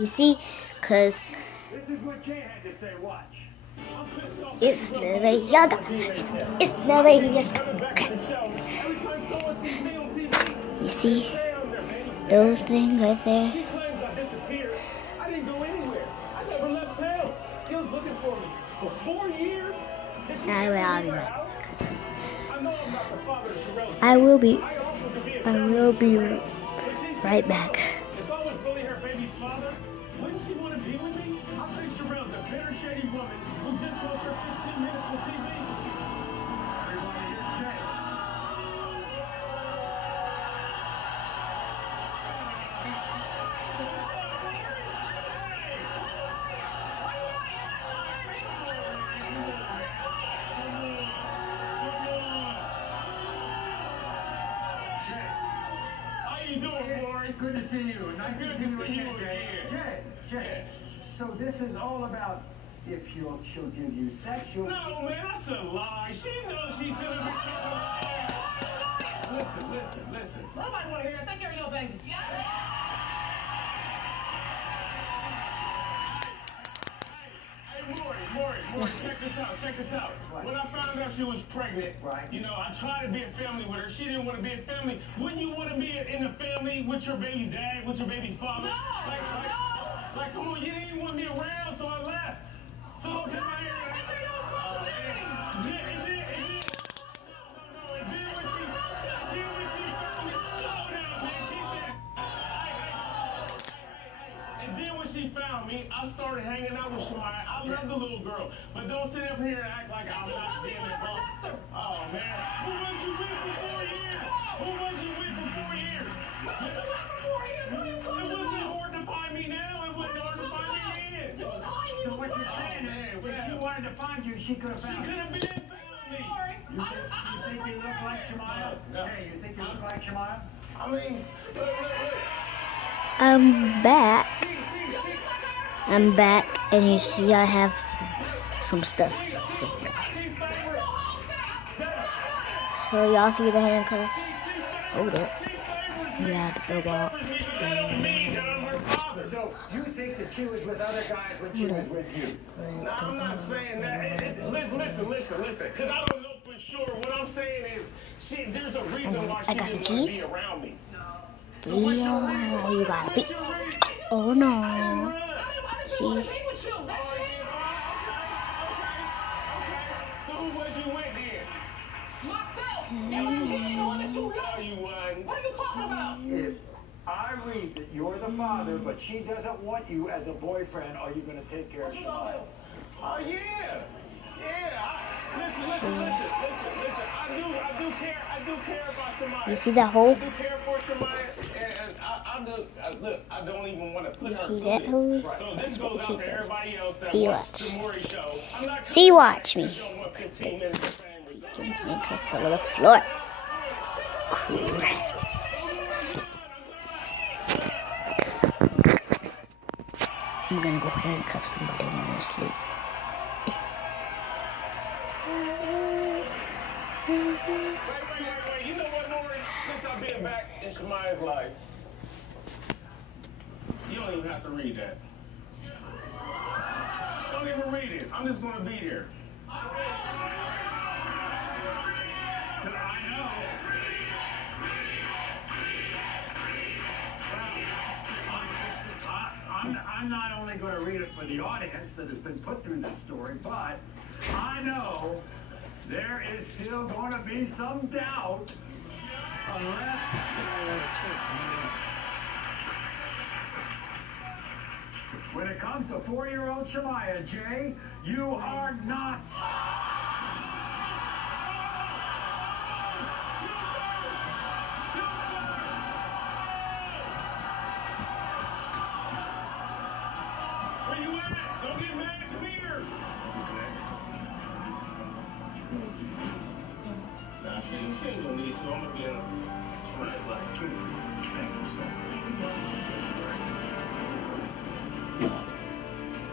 You see, cause it's never yoga. It's never yoga. You see those things right there? I didn't go anywhere. I never left town. He was looking for me for 4 years. I'll be right back. I will be right back. If I was really her baby's father, wouldn't she want to be with me? I think Sherelle's a bitter, shady woman who just wants her 15 minutes with TV. Everybody, here's Jay. Good to see you. Nice to see you again, Jay. Jay. So this is all about if she'll give you sex. No, man, that's a lie. She knows she's in a Listen. Nobody want to hear it. Take care of your babies. Maury, check this out. Right. When I found out she was pregnant, you know, I tried to be in family with her. She didn't want to be in family. Wouldn't you want to be in the family with your baby's dad, with your baby's father? No. Like, come on, you didn't even want me around, so I left. So don't come out here and she found me, I started hanging out with Shemaya. I love the little girl, but don't sit up here and act like I'm not being involved. Oh, man. Who was you with for 4 years? It wasn't hard to find me now. It wasn't hard to find me then. So what you're saying is, if she wanted to find you, she could have found you. She could have been and found me. You think you look like Shemaya? Jay, you think you look like Shemaya? I mean, look. I'm back, and you see I have some stuff. So y'all see the handcuffs? Hold up. Yeah, the ball. So you think that she was with other guys when she was with you? No, I'm not saying that. Listen. Because I don't know for sure. What I'm saying is, there's a reason why she didn't want to be around me. Oh, you gotta be. Oh no. See? So who was you with then? What are you talking about? If I read that you're the father, but she doesn't want you as a boyfriend, are you going to take care of Shemaya? Oh, yeah. Listen. I do care about Shemaya. You see that hole? I do care for Shemaya, and look, I don't even want to put her See through that this. hole? So this goes out to everybody else that See, watch watch. the Maury show. I'm not See, watch me. show what 15 minutes of fame results. Get my handcuffs fell on the floor. Crap. I'm gonna go handcuff somebody when they're asleep. Wait. You know what, Maury? Since I've been back in Shemaya's life, you don't even have to read that. Don't even read it. I'm just going to be there. I'm not only going to read it for the audience that has been put through this story, but I know there is still going to be some doubt unless... When it comes to 4-year-old Shemaya, Jay, you are not... Where you at? Don't get mad. Come here. Nah, she ain't gonna need to. I'm gonna be in Shemaya's life. Thank you, sir.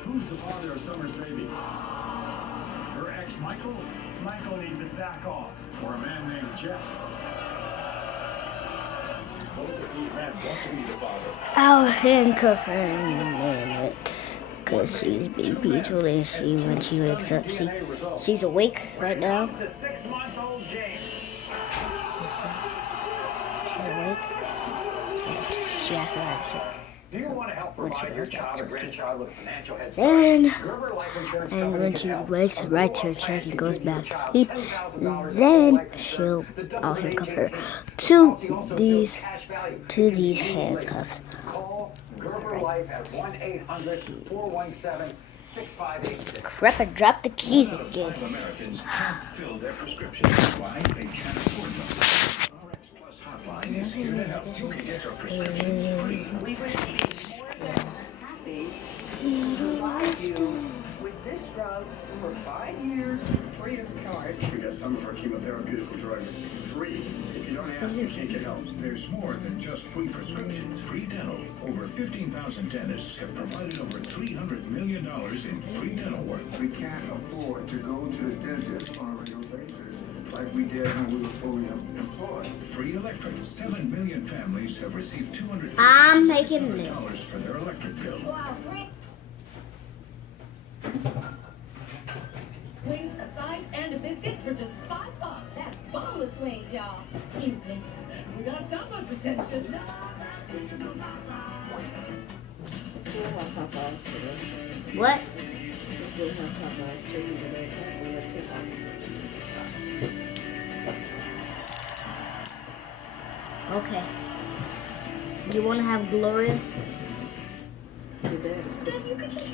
Who's the father of Summer's baby? Her ex, Michael? Michael needs to back off. Or a man named Jeff. I'll handcuff her in a minute. Because she's being beautiful and when she wakes up, she's awake right now. To 6-month-old James. She's awake. She has to have shit. Do you want to help When she provide your goes back child to or sleep. grandchild with a financial head Then, start? Gerber Life Insurance and Company when can she help. wakes, A writes her global check plan and can goes give your back to child sleep, $10,000 in then life insurance that doubles I'll at handcuff age her 18. to Policy also these builds cash value. to It can these be used handcuffs. later. Call Gerber Life at 1-800-417-6586. Crap, I dropped the keys again. Americans can't fill their prescriptions. Why? They can't afford them. RX Plus Hotline is here to help. You can get your prescriptions free. We would be more than happy to provide you with this drug for 5 years free of charge. We got some of our chemotherapeutical drugs free. If you don't ask, you can't get help. There's more than just free prescriptions. Free dental. Over 15,000 dentists have provided over $300 million in free dental work. We can't afford to go to the dentist on a regular basis like we did when we were fully employed. Free electric. 7 million families have received I'm making it. $250 for their electric bill. Wings, a side, and a biscuit for just $5. That's boneless wings, y'all. Easy. We got someone's attention. What? Okay. You want to have Glorious? Dad, you could just